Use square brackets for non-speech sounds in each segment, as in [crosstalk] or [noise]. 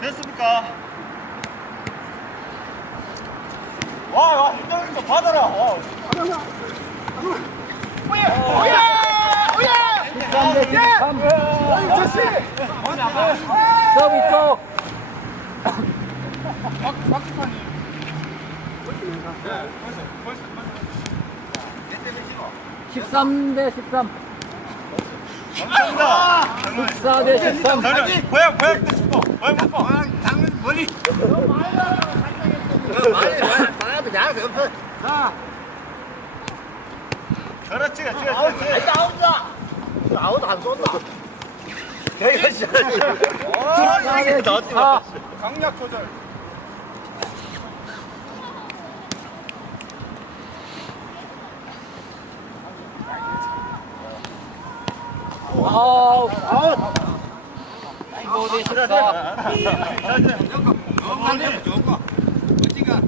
됐습니까? 와, 와, 힘들좀 받아라. 와. 서브 있고. 십삼 대 십삼. 감사합니다. 십사 대 십삼. 저는 고향, 고향 듣고, 고향 듣고. 장면 멀리. 많이 많아도 잘해서 없어. 자, 그렇지, 그렇지, 아웃, 그렇지. 아니 아웃다. 아웃 안 쏜다. 내가 진짜. 십사 대 십사. 강약 조절. 아웃. 아웃. 십오 대 십사. 자, 이제. 안돼, 좋은 거. 어디가?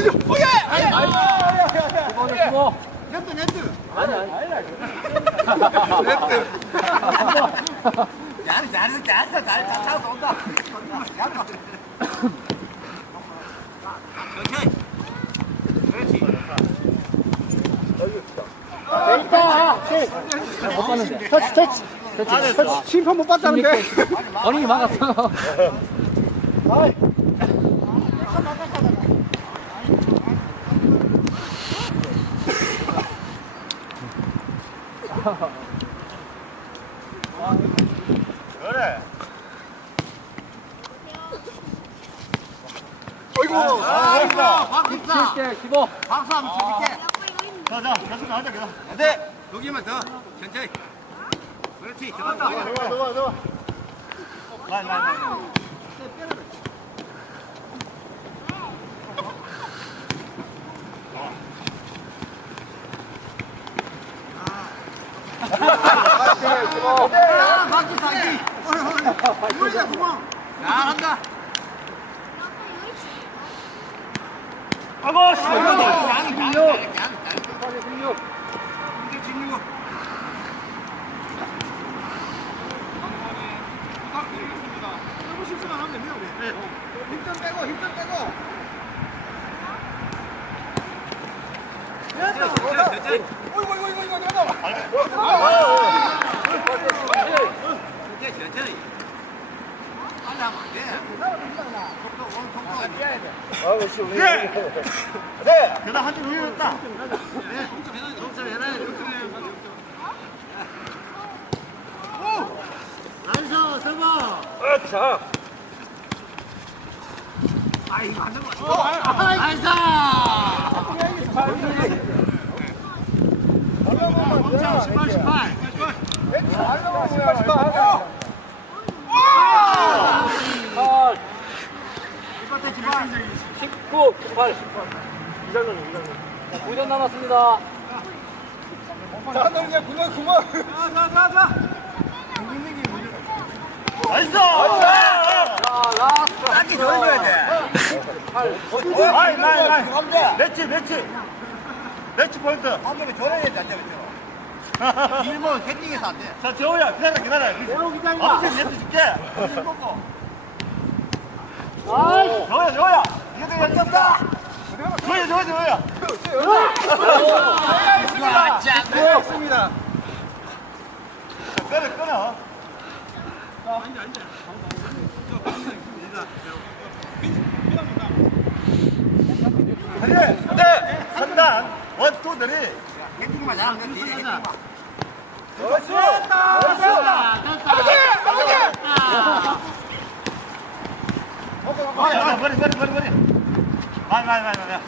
십오 대 십오. 네트, 네트. 아니 아니. 잘해, 잘해, 잘해, 잘, 잘 차서 온다. 천천히. 그렇지. 있다. 못 봤는데. 터치 터치. 터치. 터치. 심판 못 봤다는데. 본인이 막았어. [laughs] 그래. 아이고, 아이고, 박수다. 7대 15. 박수 한번 쳐줄게. 자, 자, 계속 나가자, 계속. 네. 여기만 더. 천천히. 그렇지. 좋아, 좋아, 좋아. 말, 말, 말. 아, 박수 사기. 구멍이다, 구멍. 잘한다. 아고, 씨. 양, 양, 양, 양, 양. 16. 이게 진유. 너무 실수만 하면 됩니다, 우리. 힘좀 빼고, 힘좀 빼고. 천천히. 어이구, 어이구, 어이구, 어이구, 내가 천천히. 빨리 하면 안 돼. 속도, 오늘 속도 안 돼야 돼. 네. 네. 계단 한줄 올렸다. 네, 동점 해놔야 돼. 동점 해놔야 돼. 나이스, 서버. 자. 아, 이거 안 되고. 나이스. 동점 18, 18. 팔. 이번에 기반. 19, 18. 9점 남았습니다. 자, 너 이제 그만, 그만. 자, 자, 자, 자. 나이스. 자, 라스트. 딱히 돌려야 돼. 마이, 마이, 마이. 매치, 매치. 매치 포인트. 한 번에 돌아야 돼, 안 되면. 일본 캐팅해서 안 돼. 자, 재호야, 기다려, 기다려. 매우 기다린다. 아버지 매트 줄게. 아이, 재호야, 재호야. 네, 네. 캐팅만. 나이스, 됐다, 됐다. 나이스. 머리, 머리, 머리, 머리. 많이, 많이, 많이, 많이.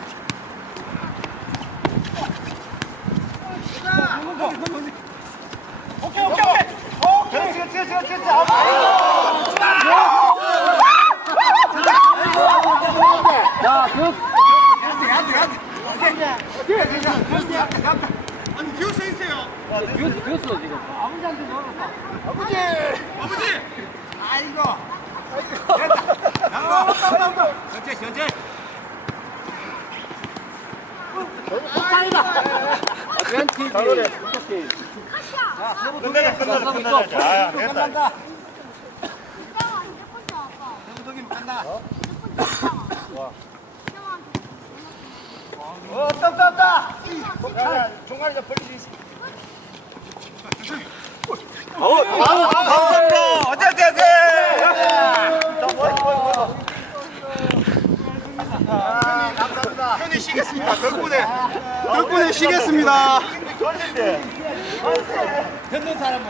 오케이, 오케이, 오케이. 그렇지, 그렇지, 그렇지, 그렇지. 자, 득. 아니, 기어서 있어요. 교수 지금. 아버지! 아버지! 아이고! 전체! 왼티 끝내자, 끝내자, 끝내자. 아, 됐다. 어, 없다, 없다, 없다. 중간에 벌릴 수 있어. 어, 감사합니다. 어때, 어때, 어때? 자, 뭐, 뭐, 뭐. 아, 편히 쉬겠습니다. 덕분에 덕분에 쉬겠습니다. 걸린데. 듣는 사람은.